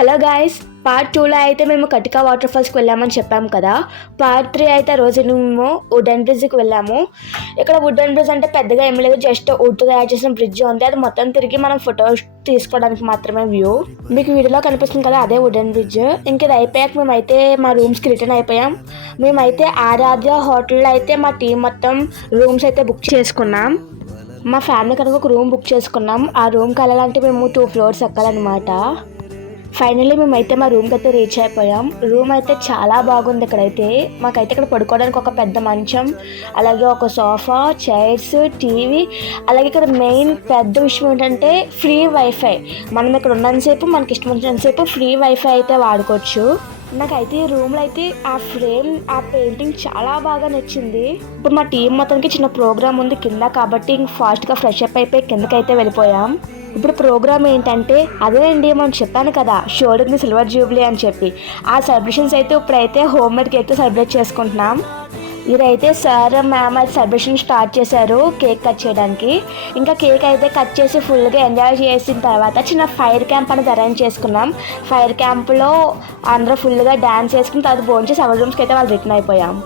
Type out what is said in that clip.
Hello guys, part 2లో అయితే మేము కటికా వాటర్ ఫాల్స్కి వెళ్ళామని చెప్పాము కదా. పార్ట్ 3 అయితే రోజు మేము వుడెన్ బ్రిడ్జ్కి వెళ్ళాము. ఇక్కడ వుడెన్ బ్రిడ్జ్ అంటే పెద్దగా ఏం లేదు, జస్ట్ వుడ్తో తయారు చేసిన బ్రిడ్జ్ ఉంది. అది మొత్తం తిరిగి మనం ఫొటోస్ తీసుకోవడానికి మాత్రమే వ్యూ. మీకు వీడియోలో కనిపిస్తుంది కదా, అదే వుడెన్ బ్రిడ్జ్. ఇంక ఇది అయిపోయాక మేమైతే మా రూమ్స్కి రిటర్న్ అయిపోయాం. మేమైతే ఆరాధ్య హోటల్లో అయితే మా టీం మొత్తం రూమ్స్ అయితే బుక్ చేసుకున్నాం. మా ఫ్యామిలీ కనుక ఒక రూమ్ బుక్ చేసుకున్నాం. ఆ రూమ్కి వెళ్ళాలంటే మేము 2 ఫ్లోర్స్ ఎక్కాలన్నమాట. ఫైనల్లీ మేమైతే మా రూమ్కి అయితే రీచ్ అయిపోయాం. రూమ్ అయితే చాలా బాగుంది. ఇక్కడైతే మాకైతే ఇక్కడ పడుకోవడానికి ఒక పెద్ద మంచం, అలాగే ఒక సోఫా, చైర్స్, టీవీ, అలాగే ఇక్కడ మెయిన్ పెద్ద విషయం ఏంటంటే ఫ్రీ వైఫై. మనం ఇక్కడ ఉన్నంతసేపు మనకి ఇష్టం వచ్చినంతసేపు ఫ్రీ వైఫై అయితే వాడుకోవచ్చు. నాకైతే ఈ రూమ్లో అయితే ఆ ఫ్రేమ్, ఆ పెయింటింగ్ చాలా బాగా నచ్చింది. ఇప్పుడు మా టీం మొత్తానికి చిన్న ప్రోగ్రామ్ ఉంది కింద, కాబట్టి ఇంక ఫాస్ట్గా ఫ్రెష్ అప్ అయిపోయి కిందకైతే వెళ్ళిపోయాం. ఇప్పుడు ప్రోగ్రామ్ ఏంటంటే అదే అండి, మనం చెప్పాను కదా షోల్డర్ని సిల్వర్ జూబ్లీ అని చెప్పి. ఆ సెలబ్రేషన్స్ అయితే ఇప్పుడైతే హోమ్ మేడ్ కేక్తో సెలబ్రేట్ చేసుకుంటున్నాం. ఇదైతే సార్ మ్యామ్ అయితే సెలబ్రేషన్ స్టార్ట్ చేశారు కేక్ కట్ చేయడానికి. ఇంకా కేక్ అయితే కట్ చేసి ఫుల్గా ఎంజాయ్ చేసిన తర్వాత చిన్న ఫైర్ క్యాంప్ అనేది అరేంజ్ చేసుకున్నాం. ఫైర్ క్యాంప్లో అందరూ ఫుల్గా డ్యాన్స్ చేసుకుని తర్వాత భోంచేసి అవర్ రూమ్స్కి అయితే వాళ్ళు రిటర్న్ అయిపోయాం.